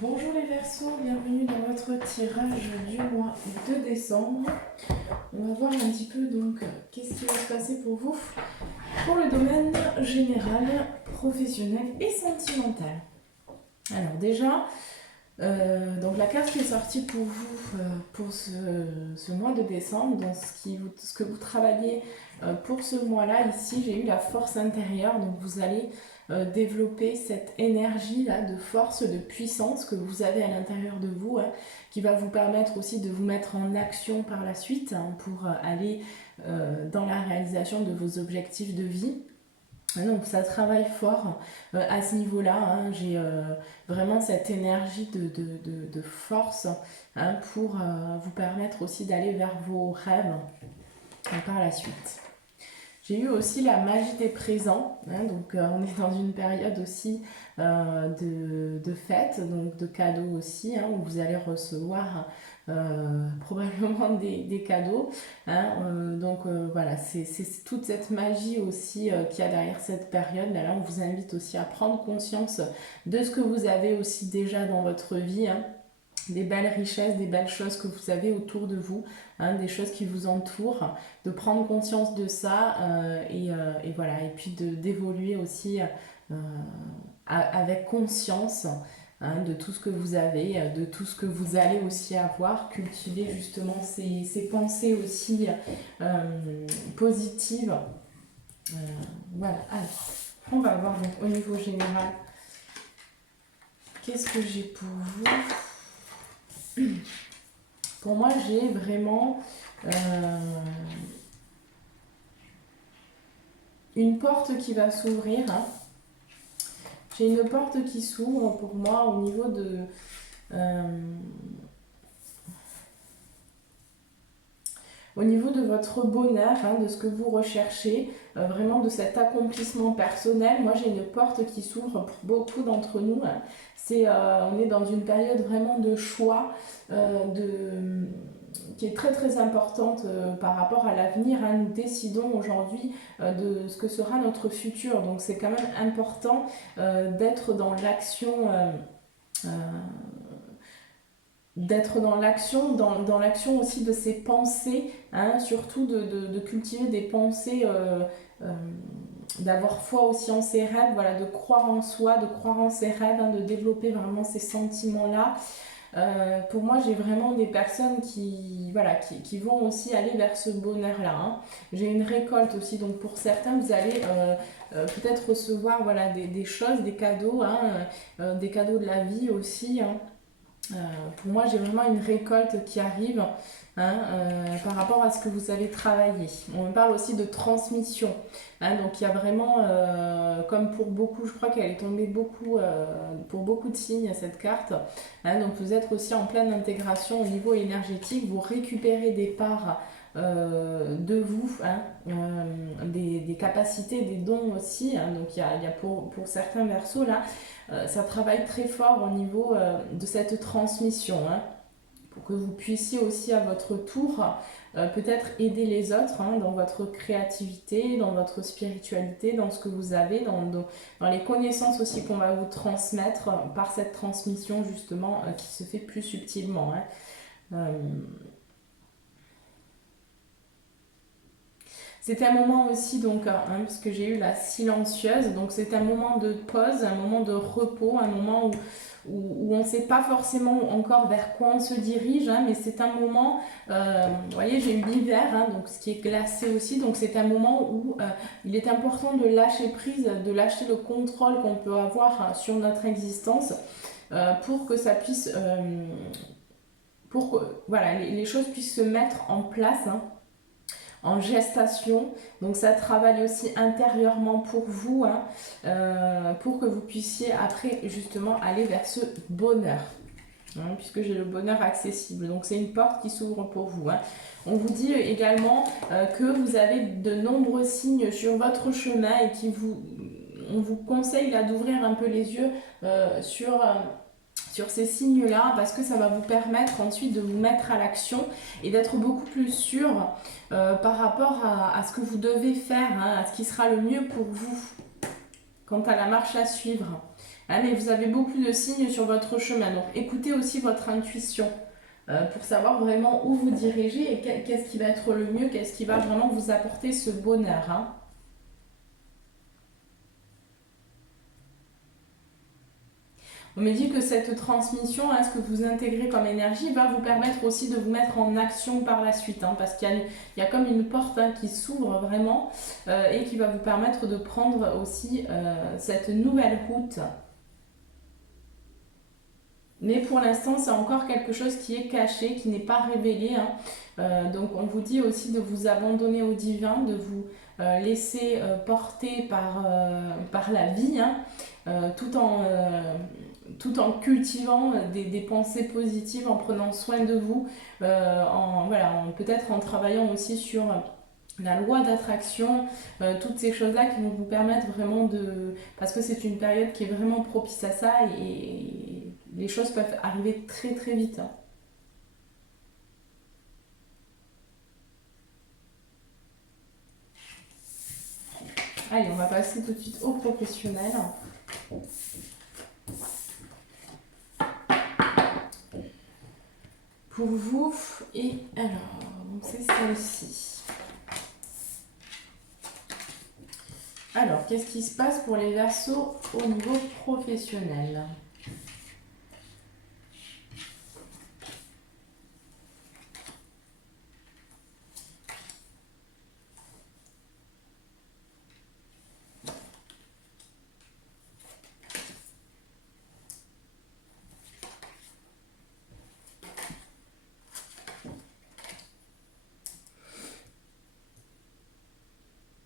Bonjour les Verseaux, bienvenue dans votre tirage du mois de décembre. On va voir un petit peu donc qu'est-ce qui va se passer pour vous pour le domaine général, professionnel et sentimental. Alors déjà, donc la carte qui est sortie pour vous pour ce mois de décembre, dans ce que vous travaillez pour ce mois-là, ici j'ai eu la force intérieure, donc vous allez développer cette énergie là de force, de puissance que vous avez à l'intérieur de vous, hein, qui va vous permettre aussi de vous mettre en action par la suite, hein, pour aller dans la réalisation de vos objectifs de vie. Donc ça travaille fort à ce niveau-là, hein. J'ai vraiment cette énergie de force, hein, pour vous permettre aussi d'aller vers vos rêves par la suite. J'ai eu aussi la magie des présents, hein, donc on est dans une période aussi de fêtes, donc de cadeaux aussi, hein, où vous allez recevoir probablement des cadeaux, hein, voilà, c'est toute cette magie aussi qu'il y a derrière cette période. Là, on vous invite aussi à prendre conscience de ce que vous avez aussi déjà dans votre vie, hein, des belles richesses, des belles choses que vous avez autour de vous, hein, des choses qui vous entourent, de prendre conscience de ça, et voilà, et puis d'évoluer aussi avec conscience, hein, de tout ce que vous avez, de tout ce que vous allez aussi avoir, cultiver justement ces pensées aussi positives. Euh, voilà, alors, on va voir donc au niveau général, qu'est-ce que j'ai pour vous. Pour moi, j'ai vraiment une porte qui va s'ouvrir, hein. J'ai une porte qui s'ouvre pour moi au niveau de votre bonheur, hein, de ce que vous recherchez, vraiment de cet accomplissement personnel. Moi, j'ai une porte qui s'ouvre pour beaucoup d'entre nous, hein. On est dans une période vraiment de choix, qui est très très importante par rapport à l'avenir, hein. Nous décidons aujourd'hui de ce que sera notre futur, donc c'est quand même important d'être dans l'action, euh, dans l'action aussi de ses pensées, hein, surtout de cultiver des pensées, d'avoir foi aussi en ses rêves, voilà, de croire en soi, de croire en ses rêves, hein, de développer vraiment ces sentiments-là. Pour moi, j'ai vraiment des personnes qui vont aussi aller vers ce bonheur-là, hein. J'ai une récolte aussi, donc pour certains, vous allez peut-être recevoir, voilà, des choses, des cadeaux, hein, des cadeaux de la vie aussi, hein. Pour moi, j'ai vraiment une récolte qui arrive, hein, par rapport à ce que vous avez travaillé. On me parle aussi de transmission, hein, donc il y a vraiment, comme pour beaucoup, je crois qu'elle est tombée beaucoup, pour beaucoup de signes, cette carte, hein, donc vous êtes aussi en pleine intégration au niveau énergétique, vous récupérez des parts de vous, hein, des capacités, des dons aussi, hein. Donc il y a pour certains versos là, ça travaille très fort au niveau de cette transmission, hein, pour que vous puissiez aussi à votre tour peut-être aider les autres, hein, dans votre créativité, dans votre spiritualité, dans ce que vous avez, dans les connaissances aussi qu'on va vous transmettre par cette transmission justement qui se fait plus subtilement, hein. Euh, C'est un moment aussi, donc, hein, parce que j'ai eu la silencieuse, donc c'est un moment de pause, un moment de repos, un moment où on ne sait pas forcément encore vers quoi on se dirige, hein, mais c'est un moment, vous voyez, j'ai eu l'hiver, hein, donc ce qui est glacé aussi, donc c'est un moment où il est important de lâcher prise, de lâcher le contrôle qu'on peut avoir, hein, sur notre existence, pour que ça puisse, pour que voilà, les choses puissent se mettre en place, hein, en gestation. Donc ça travaille aussi intérieurement pour vous, hein, pour que vous puissiez après justement aller vers ce bonheur, hein, puisque j'ai le bonheur accessible. Donc c'est une porte qui s'ouvre pour vous, hein. On vous dit également que vous avez de nombreux signes sur votre chemin et on vous conseille là d'ouvrir un peu les yeux sur ces signes-là, parce que ça va vous permettre ensuite de vous mettre à l'action et d'être beaucoup plus sûr par rapport à ce que vous devez faire, hein, à ce qui sera le mieux pour vous quant à la marche à suivre. hein, mais vous avez beaucoup de signes sur votre chemin. Donc écoutez aussi votre intuition pour savoir vraiment où vous dirigez et qu'est-ce qui va être le mieux, qu'est-ce qui va vraiment vous apporter ce bonheur. Hein. On me dit que cette transmission, hein, ce que vous intégrez comme énergie, va vous permettre aussi de vous mettre en action par la suite, hein, parce qu'il y a comme une porte hein, qui s'ouvre vraiment et qui va vous permettre de prendre aussi cette nouvelle route. Mais pour l'instant, c'est encore quelque chose qui est caché, qui n'est pas révélé. Hein. Donc on vous dit aussi de vous abandonner au divin, de vous laisser porter par la vie, hein, tout en cultivant des pensées positives, en prenant soin de vous, peut-être en travaillant aussi sur la loi d'attraction, toutes ces choses-là qui vont vous permettre vraiment de... Parce que c'est une période qui est vraiment propice à ça et les choses peuvent arriver très très vite. Hein. Allez, on va passer tout de suite au professionnel. Pour vous, et alors, donc c'est celle-ci. Alors, qu'est-ce qui se passe pour les Verseaux au niveau professionnel ?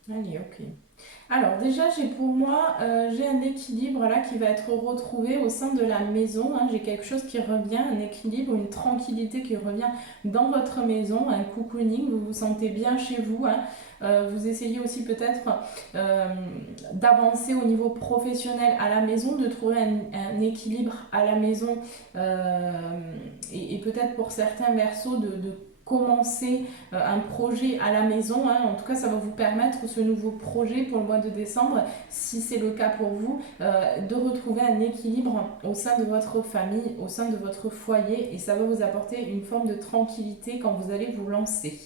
Allez, ok. Alors déjà, pour moi, j'ai un équilibre là qui va être retrouvé au sein de la maison. Hein. J'ai quelque chose qui revient, un équilibre, une tranquillité qui revient dans votre maison, un cocooning, vous vous sentez bien chez vous. Hein. Vous essayez aussi peut-être d'avancer au niveau professionnel à la maison, de trouver un équilibre à la maison et peut-être pour certains Verseaux de commencer un projet à la maison. Hein. En tout cas, ça va vous permettre ce nouveau projet pour le mois de décembre, si c'est le cas pour vous, de retrouver un équilibre au sein de votre famille, au sein de votre foyer et ça va vous apporter une forme de tranquillité quand vous allez vous lancer.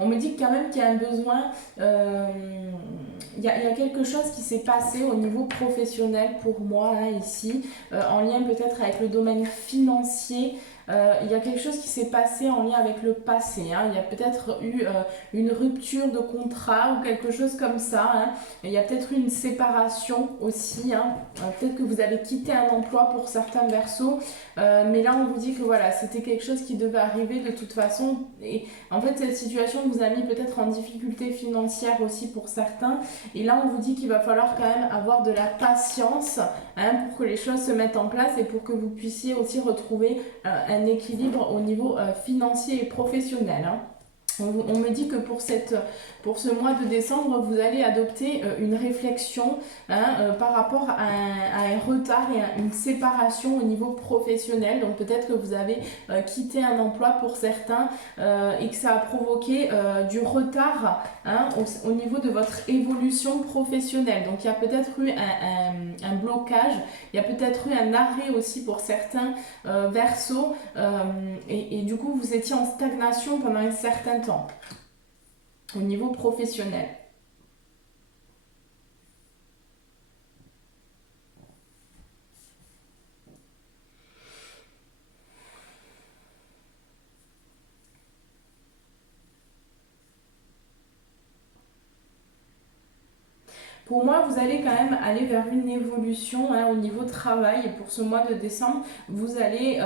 On me dit quand même qu'il y a un besoin, il y a quelque chose qui s'est passé au niveau professionnel pour moi hein, ici, en lien peut-être avec le domaine financier. Il y a quelque chose qui s'est passé en lien avec le passé. Hein. Il y a peut-être eu une rupture de contrat ou quelque chose comme ça. Hein. Il y a peut-être eu une séparation aussi. Hein. Peut-être que vous avez quitté un emploi pour certains Verseaux. Mais là, on vous dit que voilà, c'était quelque chose qui devait arriver de toute façon. Et en fait, cette situation vous a mis peut-être en difficulté financière aussi pour certains. Et là, on vous dit qu'il va falloir quand même avoir de la patience hein, pour que les choses se mettent en place et pour que vous puissiez aussi retrouver un équilibre au niveau financier et professionnel. Hein. On me dit que pour ce mois de décembre, vous allez adopter une réflexion hein, par rapport à un retard et à une séparation au niveau professionnel. Donc peut-être que vous avez quitté un emploi pour certains et que ça a provoqué du retard hein, au niveau de votre évolution professionnelle. Donc il y a peut-être eu un blocage, il y a peut-être eu un arrêt aussi pour certains Verseaux et du coup vous étiez en stagnation pendant un certain temps au niveau professionnel. Pour moi, vous allez quand même aller vers une évolution hein, au niveau travail. Et pour ce mois de décembre, vous allez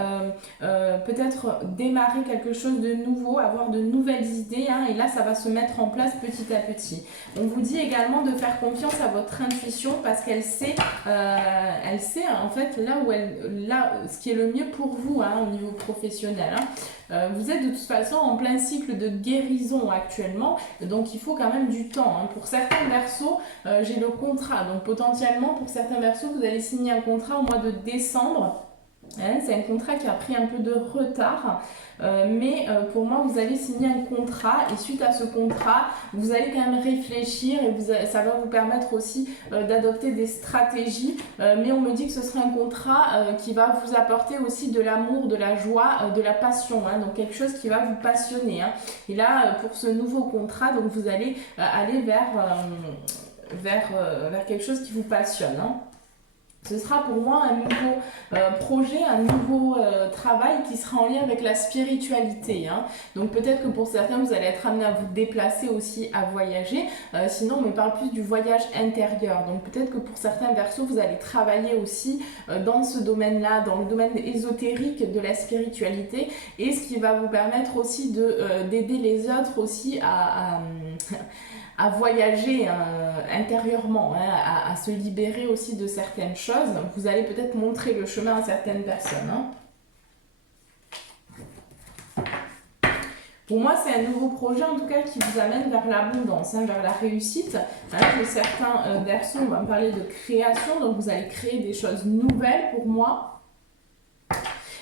peut-être démarrer quelque chose de nouveau, avoir de nouvelles idées. Hein, et là, ça va se mettre en place petit à petit. On vous dit également de faire confiance à votre intuition parce qu'elle sait en fait là ce qui est le mieux pour vous hein, au niveau professionnel. Hein. Vous êtes de toute façon en plein cycle de guérison actuellement, donc il faut quand même du temps. Hein. Pour certains Verseaux, j'ai le contrat, donc potentiellement pour certains Verseaux, vous allez signer un contrat au mois de décembre. Hein, c'est un contrat qui a pris un peu de retard, mais pour moi, vous allez signer un contrat et suite à ce contrat, vous allez quand même réfléchir et ça va vous permettre aussi d'adopter des stratégies. Mais on me dit que ce sera un contrat qui va vous apporter aussi de l'amour, de la joie, de la passion, hein, donc quelque chose qui va vous passionner. Hein. Et là, pour ce nouveau contrat, donc vous allez aller vers quelque chose qui vous passionne. Hein. Ce sera pour moi un nouveau projet, un nouveau travail qui sera en lien avec la spiritualité. Hein. Donc peut-être que pour certains, vous allez être amené à vous déplacer aussi, à voyager. Sinon, on me parle plus du voyage intérieur. Donc peut-être que pour certains Verseaux, vous allez travailler aussi dans ce domaine-là, dans le domaine ésotérique de la spiritualité. Et ce qui va vous permettre aussi d'aider les autres aussi à voyager intérieurement, hein, à se libérer aussi de certaines choses. Vous allez peut-être montrer le chemin à certaines personnes. Hein. Pour moi, c'est un nouveau projet en tout cas qui vous amène vers l'abondance, hein, vers la réussite. Hein, que certains Verseaux, on va me parler de création, donc vous allez créer des choses nouvelles pour moi.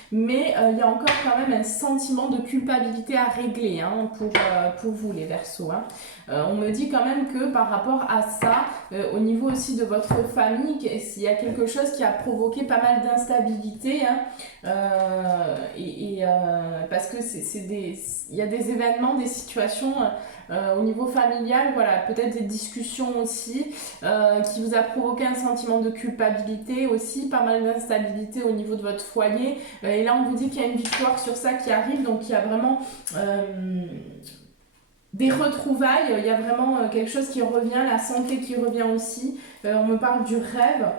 Mais il y a encore quand même un sentiment de culpabilité à régler hein, pour vous les Verseaux. Hein. On me dit quand même que par rapport à ça, au niveau aussi de votre famille, il y a quelque chose qui a provoqué pas mal d'instabilité. Hein, parce que il y a des événements, des situations au niveau familial, voilà, peut-être des discussions aussi qui vous a provoqué un sentiment de culpabilité aussi, pas mal d'instabilité au niveau de votre foyer. Et là, on vous dit qu'il y a une victoire sur ça qui arrive, donc il y a vraiment des retrouvailles, il y a vraiment quelque chose qui revient, la santé qui revient aussi. On me parle du rêve.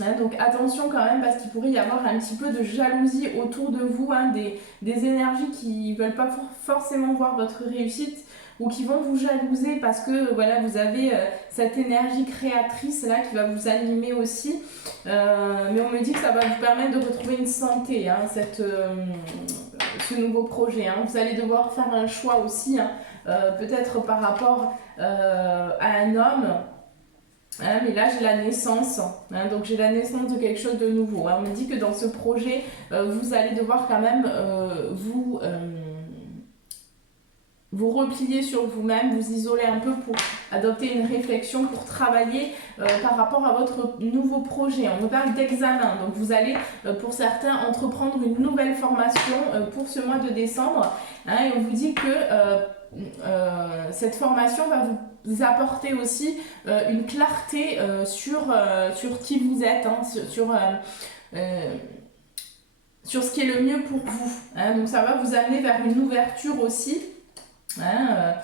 Hein, donc attention quand même parce qu'il pourrait y avoir un petit peu de jalousie autour de vous, hein, des énergies qui ne veulent pas forcément voir votre réussite ou qui vont vous jalouser parce que voilà, vous avez cette énergie créatrice là qui va vous animer aussi. Mais on me dit que ça va vous permettre de retrouver une santé, hein, ce nouveau projet. Hein. Vous allez devoir faire un choix aussi, hein, peut-être par rapport à un homme. Hein, mais là j'ai la naissance, hein, donc j'ai la naissance de quelque chose de nouveau. Hein. On me dit que dans ce projet, vous allez devoir quand même vous replier sur vous-même, vous isoler un peu pour adopter une réflexion, pour travailler par rapport à votre nouveau projet. On me parle d'examen, donc vous allez pour certains entreprendre une nouvelle formation pour ce mois de décembre. Hein, et on vous dit que cette formation va vous apporter aussi une clarté sur qui vous êtes, hein, sur ce qui est le mieux pour vous. Hein. Donc ça va vous amener vers une ouverture aussi. Hein,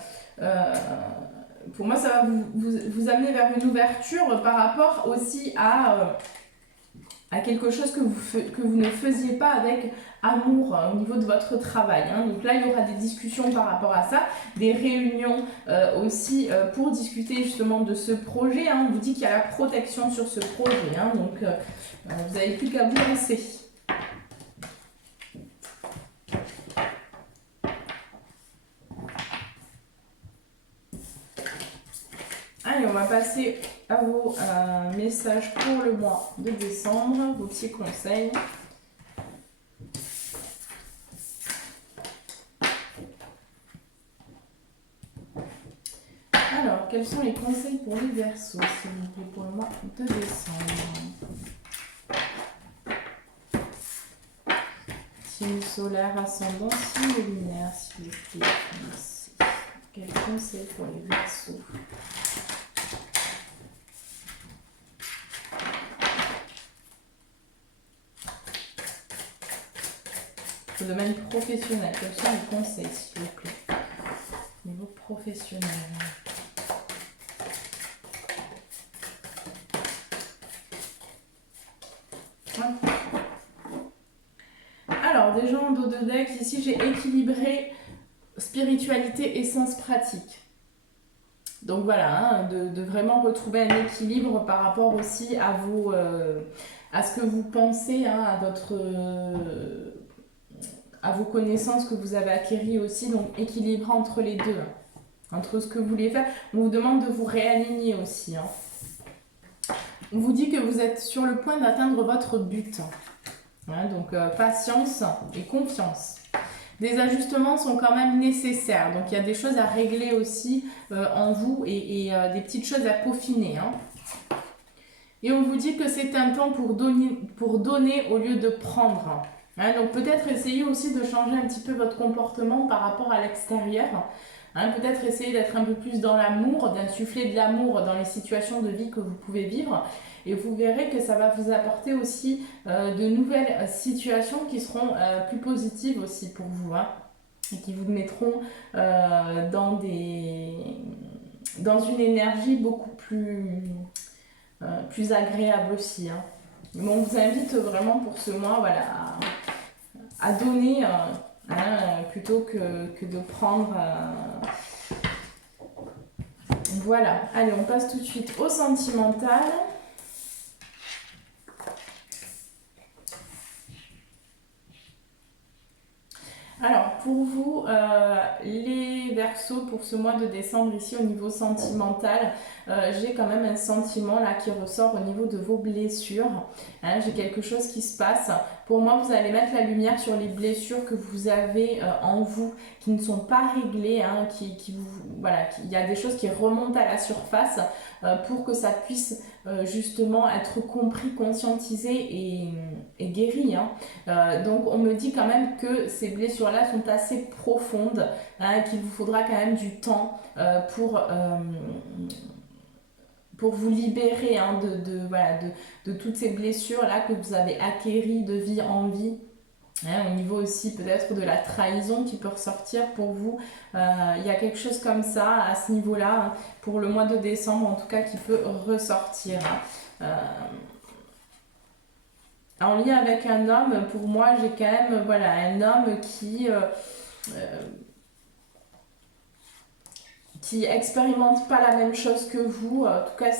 pour moi, ça va vous amener vers une ouverture par rapport aussi à quelque chose que vous ne faisiez pas avec amour au niveau de votre travail. Hein. Donc là, il y aura des discussions par rapport à ça, des réunions aussi pour discuter justement de ce projet. Hein. On vous dit qu'il y a la protection sur ce projet. Hein. Donc vous n'avez plus qu'à vous lancer. Allez, on va passer à vos messages pour le mois de décembre, vos petits conseils. Alors, quels sont les conseils pour les Verseaux, s'il vous plaît, pour le mois de décembre? Signe solaire, ascendant, signe lunaire, s'il vous plaît. Merci. Quels conseils pour les Verseaux? Le domaine professionnel, quels sont les conseils, s'il vous plaît? Niveau professionnel. Alors, déjà en dos de deck, ici j'ai équilibré spiritualité et sens pratique. Donc voilà, hein, de vraiment retrouver un équilibre par rapport aussi à à ce que vous pensez, hein, à vos connaissances que vous avez acquéries aussi, donc équilibrer entre les deux, hein, entre ce que vous voulez faire. On vous demande de vous réaligner aussi. Hein. On vous dit que vous êtes sur le point d'atteindre votre but. Hein, donc patience et confiance. Des ajustements sont quand même nécessaires, donc il y a des choses à régler aussi en vous et des petites choses à peaufiner. Hein. Et on vous dit que c'est un temps pour donner au lieu de prendre. Hein, donc peut-être essayer aussi de changer un petit peu votre comportement par rapport à l'extérieur. Hein, peut-être essayer d'être un peu plus dans l'amour, d'insuffler de l'amour dans les situations de vie que vous pouvez vivre. Et vous verrez que ça va vous apporter aussi de nouvelles situations qui seront plus positives aussi pour vous. Hein, et qui vous mettront dans une énergie beaucoup plus agréable aussi. Hein. Mais on vous invite vraiment pour ce mois voilà, à donner plutôt que de prendre. Voilà, allez, on passe tout de suite au sentimental. Alors, pour vous, les Verseaux, pour ce mois de décembre, ici au niveau sentimental, j'ai quand même un sentiment là qui ressort au niveau de vos blessures. Hein, j'ai quelque chose qui se passe. Pour moi, vous allez mettre la lumière sur les blessures que vous avez en vous, qui ne sont pas réglées, hein, il y a des choses qui remontent à la surface pour que ça puisse justement être compris, conscientisé et guéri. Hein. Donc on me dit quand même que ces blessures-là sont assez profondes, hein, qu'il vous faudra quand même du temps pour vous libérer hein, de toutes ces blessures-là que vous avez acquéries de vie en vie. Hein, au niveau aussi peut-être de la trahison qui peut ressortir pour vous. Il y a quelque chose comme ça à ce niveau-là, hein, pour le mois de décembre en tout cas, qui peut ressortir. Hein. En lien avec un homme, pour moi, j'ai quand même voilà, un homme qui expérimente pas la même chose que vous. En tout cas,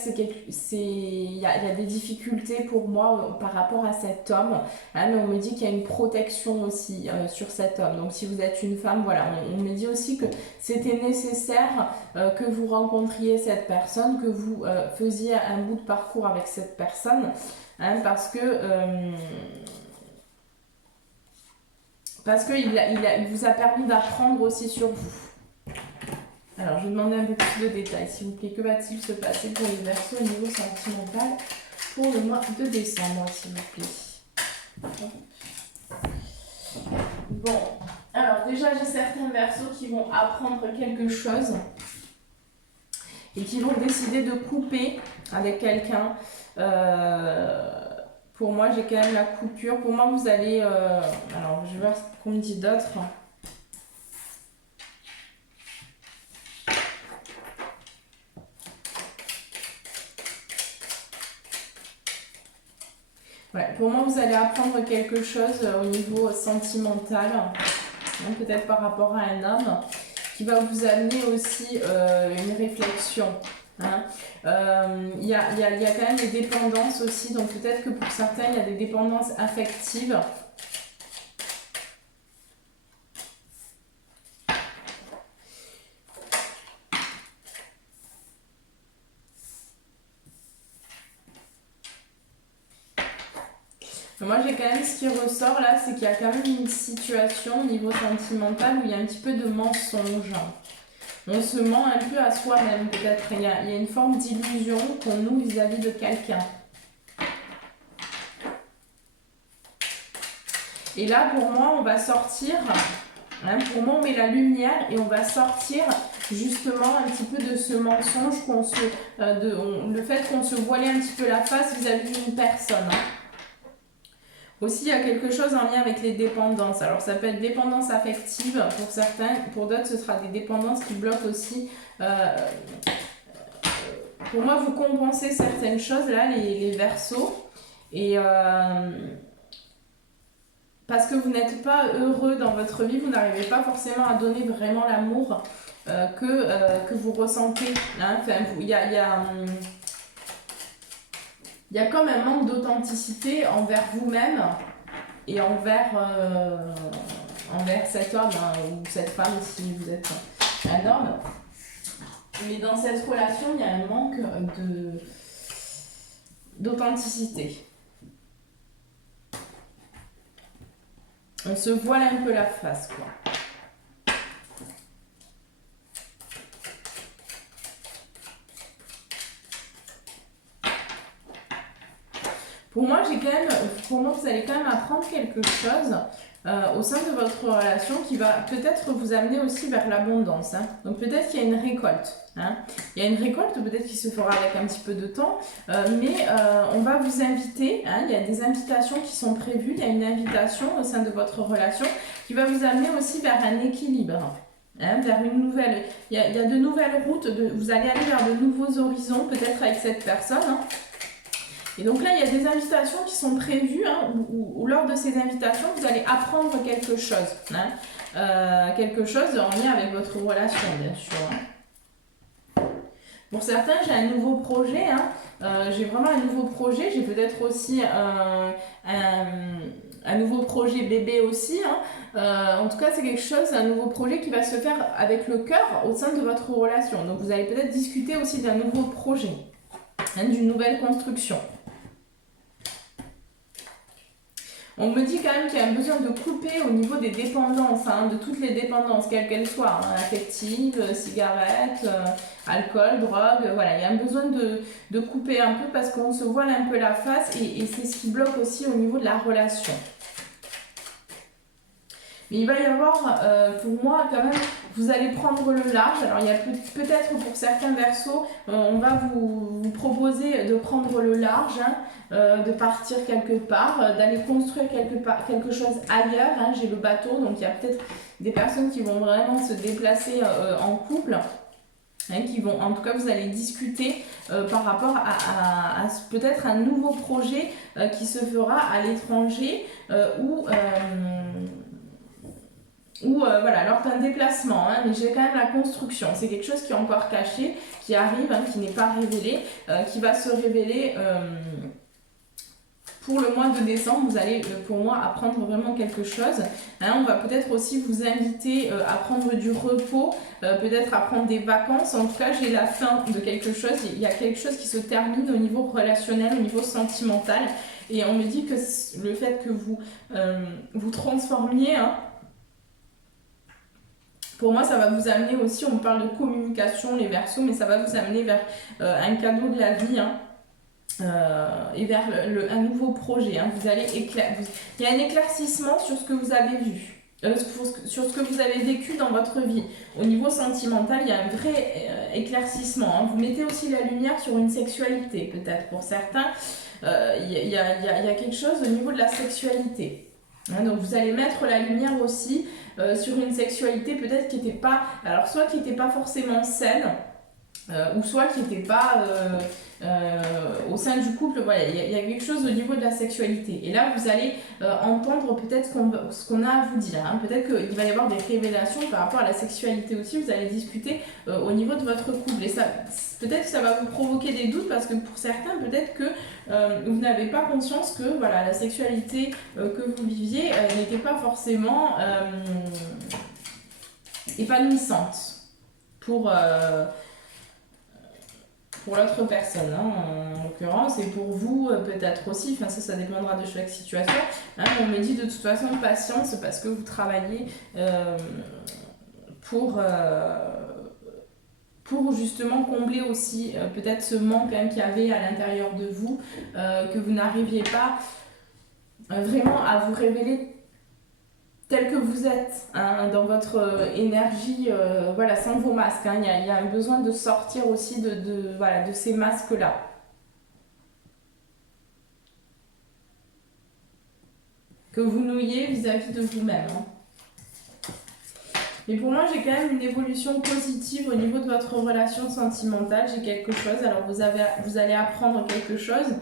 il y a des difficultés pour moi par rapport à cet homme. Hein, mais on me dit qu'il y a une protection aussi sur cet homme. Donc si vous êtes une femme, voilà, on me dit aussi que c'était nécessaire que vous rencontriez cette personne, que vous faisiez un bout de parcours avec cette personne. Hein, parce qu'il vous a permis d'apprendre aussi sur vous. Alors, je vais demander un peu plus de détails, s'il vous plaît. Que va-t-il se passer pour les Verseaux au niveau sentimental pour le mois de décembre, s'il vous plaît? Bon, alors déjà, j'ai certains Verseaux qui vont apprendre quelque chose et qui vont décider de couper avec quelqu'un. Pour moi, j'ai quand même la coupure. Pour moi, vous allez... alors, je vais voir ce qu'on me dit d'autre. Ouais, pour moi, vous allez apprendre quelque chose au niveau sentimental, hein, peut-être par rapport à un homme, qui va vous amener aussi une réflexion. Hein. Il y a quand même des dépendances aussi, donc peut-être que pour certains, il y a des dépendances affectives. Moi, j'ai quand même ce qui ressort là, c'est qu'il y a quand même une situation au niveau sentimental où il y a un petit peu de mensonge. On se ment un peu à soi-même peut-être. Il y a une forme d'illusion qu'on noue vis-à-vis de quelqu'un. Et là, pour moi, on va sortir. Hein, pour moi, on met la lumière et on va sortir justement un petit peu de ce mensonge, le fait qu'on se voilait un petit peu la face vis-à-vis d'une personne. Hein. Aussi, il y a quelque chose en lien avec les dépendances. Alors, ça peut être dépendance affective pour certains, pour d'autres, ce sera des dépendances qui bloquent aussi. Pour moi, vous compensez certaines choses, là, les Verseaux. Et parce que vous n'êtes pas heureux dans votre vie, vous n'arrivez pas forcément à donner vraiment l'amour que vous ressentez. Hein. Enfin, il y a comme un manque d'authenticité envers vous-même et envers cet homme hein, ou cette femme si vous êtes un homme. Mais dans cette relation, il y a un manque d'authenticité. On se voile un peu la face, quoi. Pour moi, vous allez quand même apprendre quelque chose au sein de votre relation qui va peut-être vous amener aussi vers l'abondance. Hein. Donc peut-être qu'il y a une récolte. Hein. Il y a une récolte peut-être qui se fera avec un petit peu de temps, mais on va vous inviter. Hein. Il y a des invitations qui sont prévues. Il y a une invitation au sein de votre relation qui va vous amener aussi vers un équilibre. Hein, vers une nouvelle. Il y a de nouvelles routes. Vous allez aller vers de nouveaux horizons peut-être avec cette personne. Hein. Et donc là, il y a des invitations qui sont prévues, hein, où lors de ces invitations, vous allez apprendre quelque chose. Hein, quelque chose en lien avec votre relation, bien sûr. Hein. Pour certains, j'ai un nouveau projet. Hein, j'ai vraiment un nouveau projet. J'ai peut-être aussi un nouveau projet bébé aussi. Hein. En tout cas, c'est quelque chose, un nouveau projet qui va se faire avec le cœur au sein de votre relation. Donc, vous allez peut-être discuter aussi d'un nouveau projet, hein, d'une nouvelle construction. On me dit quand même qu'il y a un besoin de couper au niveau des dépendances, hein, de toutes les dépendances, quelles qu'elles soient, hein, affectives, cigarettes, alcool, drogue, voilà, il y a un besoin de couper un peu parce qu'on se voile un peu la face et c'est ce qui bloque aussi au niveau de la relation. Mais il va y avoir, pour moi quand même, vous allez prendre le large. Alors il y a peut-être pour certains versos, on va vous proposer de prendre le large, hein, de partir quelque part, d'aller construire quelque chose ailleurs. Hein. J'ai le bateau, donc il y a peut-être des personnes qui vont vraiment se déplacer en couple. Hein, qui vont, en tout cas, vous allez discuter par rapport à peut-être un nouveau projet qui se fera à l'étranger ou voilà, lors d'un déplacement, hein, mais j'ai quand même la construction. C'est quelque chose qui est encore caché, qui arrive, hein, qui n'est pas révélé, qui va se révéler pour le mois de décembre. Vous allez, pour moi, apprendre vraiment quelque chose. Hein, on va peut-être aussi vous inviter à prendre du repos, peut-être à prendre des vacances. En tout cas, j'ai la fin de quelque chose. Il y a quelque chose qui se termine au niveau relationnel, au niveau sentimental. Et on me dit que le fait que vous vous transformiez... Hein, pour moi, ça va vous amener aussi, on parle de communication, les Verseaux, mais ça va vous amener vers un cadeau de la vie, hein, et vers un nouveau projet. Hein. Vous allez il y a un éclaircissement sur ce que vous avez vu, sur ce que vous avez vécu dans votre vie. Au niveau sentimental, il y a un vrai éclaircissement. Hein. Vous mettez aussi la lumière sur une sexualité, peut-être pour certains. Il y a quelque chose au niveau de la sexualité. Hein, donc vous allez mettre la lumière aussi sur une sexualité peut-être qui n'était pas, alors soit qui n'était pas forcément saine, ou soit qui n'était pas au sein du couple. Voilà, il y a quelque chose au niveau de la sexualité. Et là, vous allez entendre peut-être ce qu'on a à vous dire. Hein. Peut-être qu'il va y avoir des révélations par rapport à la sexualité aussi. Vous allez discuter au niveau de votre couple. Et ça, peut-être que ça va vous provoquer des doutes parce que pour certains, peut-être que vous n'avez pas conscience que voilà, la sexualité que vous viviez n'était pas forcément épanouissante pour l'autre personne, hein, en l'occurrence, et pour vous peut-être aussi, enfin ça dépendra de chaque situation. Hein, on me dit de toute façon patience parce que vous travaillez pour justement combler aussi peut-être ce manque hein, qu'il y avait à l'intérieur de vous, que vous n'arriviez pas vraiment à vous révéler tel que vous êtes, hein, dans votre énergie, voilà, sans vos masques. Hein. Il y a un besoin de sortir aussi voilà, de ces masques-là. Que vous nouiez vis-à-vis de vous-même. Hein. Mais pour moi, j'ai quand même une évolution positive au niveau de votre relation sentimentale. J'ai quelque chose, alors vous allez apprendre quelque chose.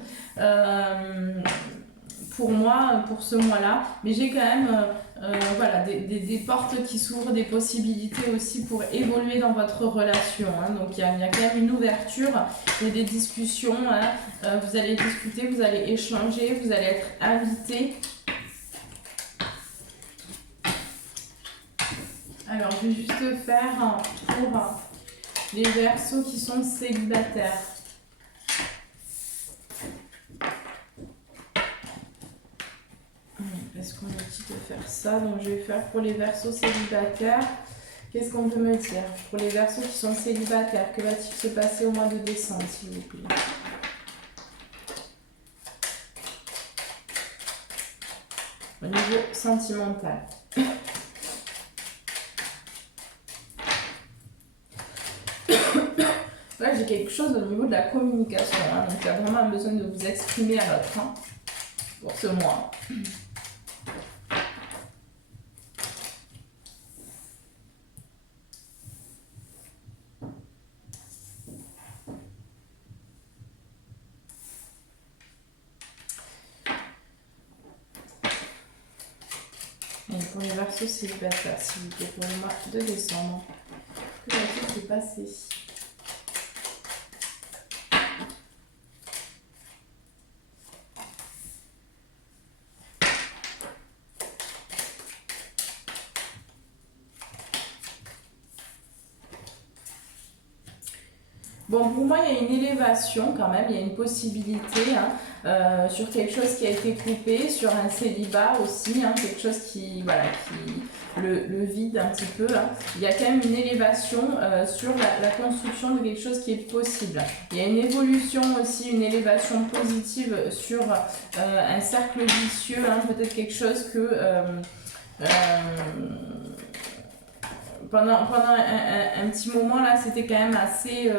Pour moi, pour ce mois-là, mais j'ai quand même voilà, des portes qui s'ouvrent, des possibilités aussi pour évoluer dans votre relation. Hein. Donc il y a quand même une ouverture, il y a des discussions, hein. Vous allez discuter, vous allez échanger, vous allez être invité. Alors je vais juste faire pour les Verseaux qui sont célibataires. Est-ce qu'on me dit de faire ça? Donc je vais faire pour les Verseaux célibataires. Qu'est-ce qu'on peut me dire? Pour les Verseaux qui sont célibataires, que va-t-il se passer au mois de décembre, s'il vous plaît? Au niveau sentimental. Là, j'ai quelque chose au niveau de la communication. Hein, donc, il y a vraiment besoin de vous exprimer à l'autre hein, pour ce mois. Et pour les Verseaux célibataires, s'il vous plaît, pour le mois de décembre, que va-t-il se passer? Bon, pour moi, il y a une élévation quand même, il y a une possibilité hein, sur quelque chose qui a été coupé, sur un célibat aussi, hein, quelque chose qui, voilà, le vide un petit peu. Hein. Il y a quand même une élévation sur la construction de quelque chose qui est possible. Il y a une évolution aussi, une élévation positive sur un cercle vicieux, hein, peut-être quelque chose que... pendant un petit moment là, c'était quand même assez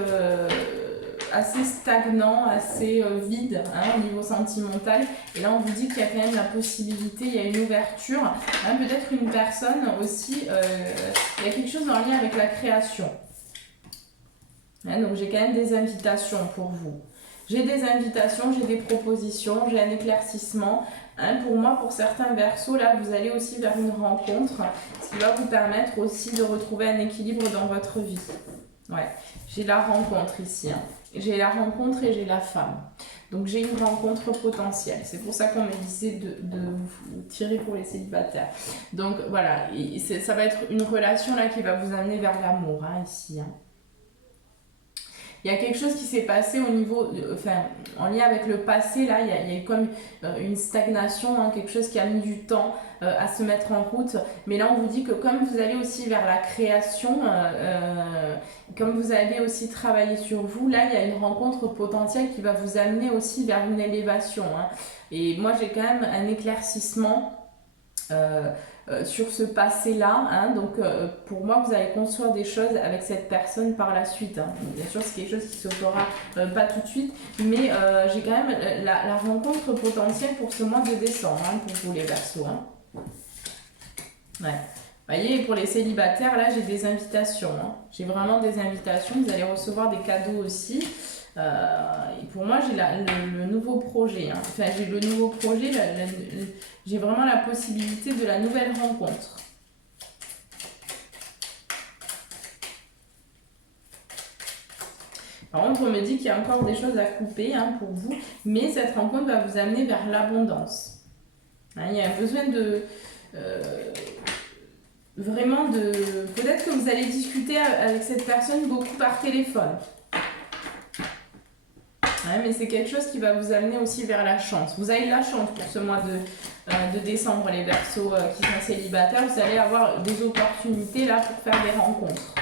stagnant, assez vide hein, au niveau sentimental. Et là, on vous dit qu'il y a quand même la possibilité, il y a une ouverture. Hein, peut-être une personne aussi, il y a quelque chose en lien avec la création. Hein, donc, j'ai quand même des invitations pour vous. J'ai des invitations, j'ai des propositions, j'ai un éclaircissement. Hein, pour moi, pour certains Verseaux, là, vous allez aussi vers une rencontre, ce qui va vous permettre aussi de retrouver un équilibre dans votre vie. Ouais, j'ai la rencontre ici. Hein. J'ai la rencontre et j'ai la femme. Donc, j'ai une rencontre potentielle. C'est pour ça qu'on me disait de vous tirer pour les célibataires. Donc, voilà, ça va être une relation là qui va vous amener vers l'amour, hein, ici. Hein. Il y a quelque chose qui s'est passé au niveau, enfin, en lien avec le passé, là, il y a eu comme une stagnation, hein, quelque chose qui a mis du temps à se mettre en route. Mais là, on vous dit que comme vous allez aussi vers la création, comme vous allez aussi travailler sur vous, là, il y a une rencontre potentielle qui va vous amener aussi vers une élévation. Hein. Et moi, j'ai quand même un éclaircissement sur ce passé-là. Hein, donc, pour moi, vous allez construire des choses avec cette personne par la suite. Hein. Bien sûr, c'est quelque chose qui ne se fera pas tout de suite, mais j'ai quand même la rencontre potentielle pour ce mois de décembre, hein, pour vous les Verseaux. Hein. Ouais. Vous voyez, pour les célibataires, là, j'ai des invitations. Hein. J'ai vraiment des invitations. Vous allez recevoir des cadeaux aussi. Et pour moi, j'ai le nouveau projet. Hein. Enfin, j'ai le nouveau projet, j'ai vraiment la possibilité de la nouvelle rencontre. Par contre, on me dit qu'il y a encore des choses à couper hein, pour vous, mais cette rencontre va vous amener vers l'abondance. Hein, il y a un besoin de... vraiment de... Peut-être que vous allez discuter avec cette personne beaucoup par téléphone. Ouais, mais c'est quelque chose qui va vous amener aussi vers la chance. Vous avez de la chance pour ce mois de décembre, les Verseaux qui sont célibataires. Vous allez avoir des opportunités là pour faire des rencontres.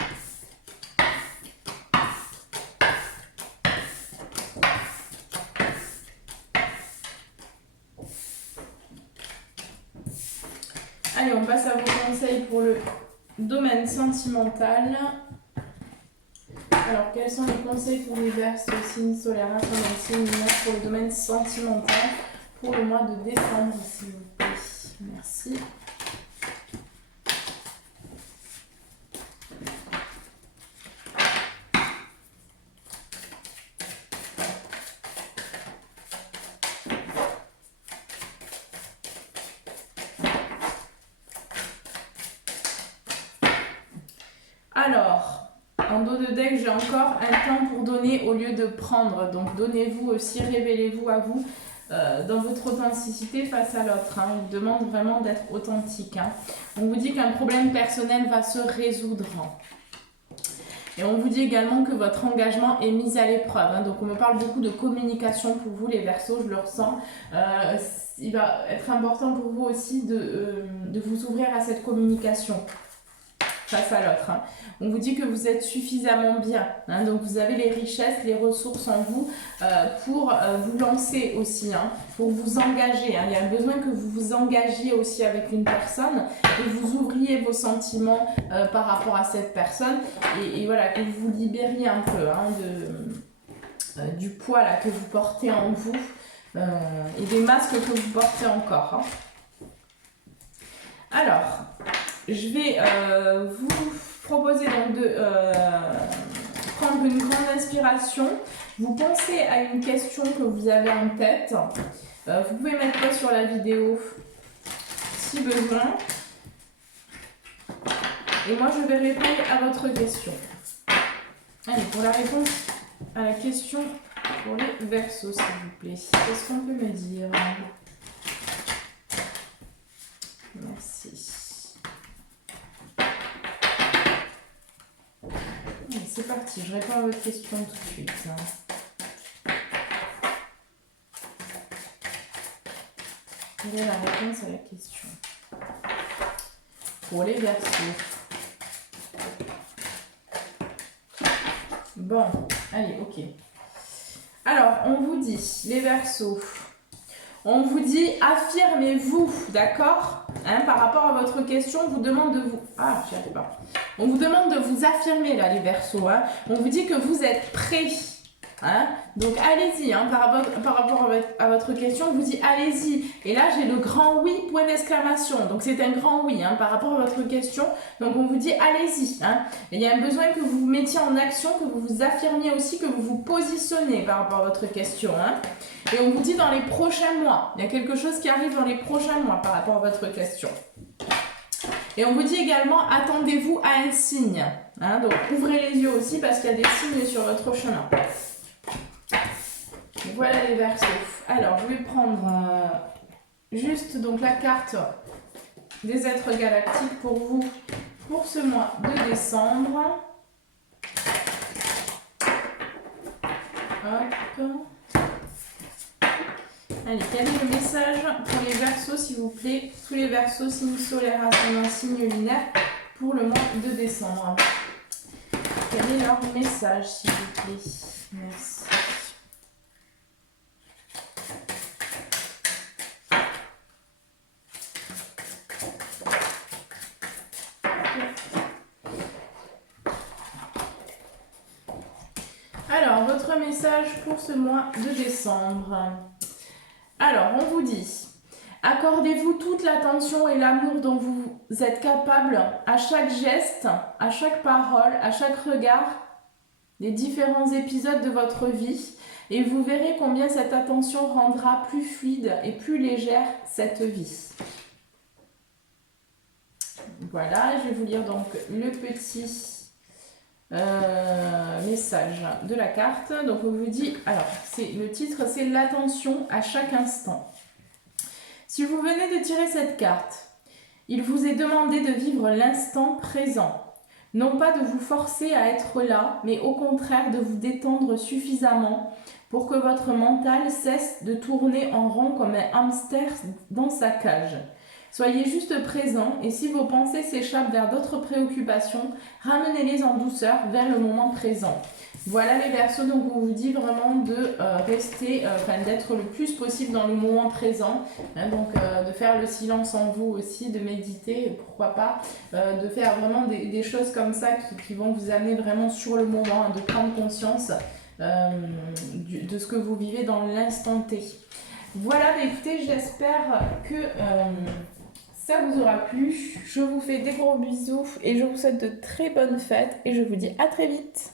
Allez, on passe à vos conseils pour le domaine sentimental. Alors, quels sont les conseils pour les Verseaux, signe solaire, ascendant, signe lunaire pour le domaine sentimental pour le mois de décembre, s'il vous plaît? Merci. Alors, en dos de deck, j'ai encore un temps pour donner au lieu de prendre. Donc, donnez-vous aussi, révélez-vous à vous dans votre authenticité face à l'autre. Hein. On vous demande vraiment d'être authentique. Hein. On vous dit qu'un problème personnel va se résoudre. Et on vous dit également que votre engagement est mis à l'épreuve. Hein. Donc on me parle beaucoup de communication pour vous les Verseaux, je le ressens. Il va être important pour vous aussi de vous ouvrir à cette communication face à l'autre. Hein. On vous dit que vous êtes suffisamment bien. Hein. Donc vous avez les richesses, les ressources en vous pour vous lancer aussi, hein, pour vous engager. Hein. Il y a besoin que vous vous engagiez aussi avec une personne et vous ouvriez vos sentiments par rapport à cette personne et voilà, que vous vous libériez un peu hein, du poids là, que vous portez en vous et des masques que vous portez encore. Hein. Alors, je vais vous proposer donc de prendre une grande inspiration. Vous pensez à une question que vous avez en tête. Vous pouvez mettre ça sur la vidéo si besoin. Et moi, je vais répondre à votre question. Allez, pour la réponse à la question pour les Verseaux, s'il vous plaît. Qu'est-ce qu'on peut me dire? Merci. Allez, c'est parti, je réponds à votre question tout de suite. Quelle est la réponse à la question? Pour les Verseaux. Bon, allez, ok. Alors, on vous dit, les Verseaux, on vous dit affirmez-vous, d'accord hein, par rapport à votre question, on vous demande de vous... Ah, j'y arrive pas. On vous demande de vous affirmer, là, les Verseaux. Hein. On vous dit que vous êtes prêts. Hein. Donc, allez-y, hein, par rapport à votre question, on vous dit allez-y. Et là, j'ai le grand oui, point d'exclamation. Donc, c'est un grand oui hein, par rapport à votre question. Donc, on vous dit allez-y. Hein. Et il y a un besoin que vous vous mettiez en action, que vous vous affirmiez aussi, que vous vous positionnez par rapport à votre question. Hein. Et on vous dit dans les prochains mois. Il y a quelque chose qui arrive dans les prochains mois par rapport à votre question. Et on vous dit également, attendez-vous à un signe. Hein. Donc, ouvrez les yeux aussi parce qu'il y a des signes sur votre chemin. Voilà les Verseaux. Alors, je vais prendre juste donc la carte des êtres galactiques pour vous pour ce mois de décembre. Hop. Allez, quel est le message pour les Verseaux, s'il vous plaît? Tous les Verseaux, signe solaire, ascendant, signe lunaire, pour le mois de décembre. Quel est leur message, s'il vous plaît? Merci. Alors, votre message pour ce mois de décembre. Alors, on vous dit, accordez-vous toute l'attention et l'amour dont vous êtes capable à chaque geste, à chaque parole, à chaque regard des différents épisodes de votre vie et vous verrez combien cette attention rendra plus fluide et plus légère cette vie. Voilà, je vais vous lire donc le petit message de la carte. Donc on vous dit, alors le titre c'est l'attention à chaque instant. Si vous venez de tirer cette carte, il vous est demandé de vivre l'instant présent. Non pas de vous forcer à être là, mais au contraire de vous détendre suffisamment pour que votre mental cesse de tourner en rond comme un hamster dans sa cage. Soyez juste présent et si vos pensées s'échappent vers d'autres préoccupations, ramenez-les en douceur vers le moment présent. Voilà les Verseaux, donc on vous dit vraiment de rester, d'être le plus possible dans le moment présent, hein, donc de faire le silence en vous aussi, de méditer, pourquoi pas, de faire vraiment des choses comme ça qui vont vous amener vraiment sur le moment, hein, de prendre conscience de ce que vous vivez dans l'instant T. Voilà, écoutez, j'espère que ça vous aura plu. Je vous fais des gros bisous et je vous souhaite de très bonnes fêtes et je vous dis à très vite.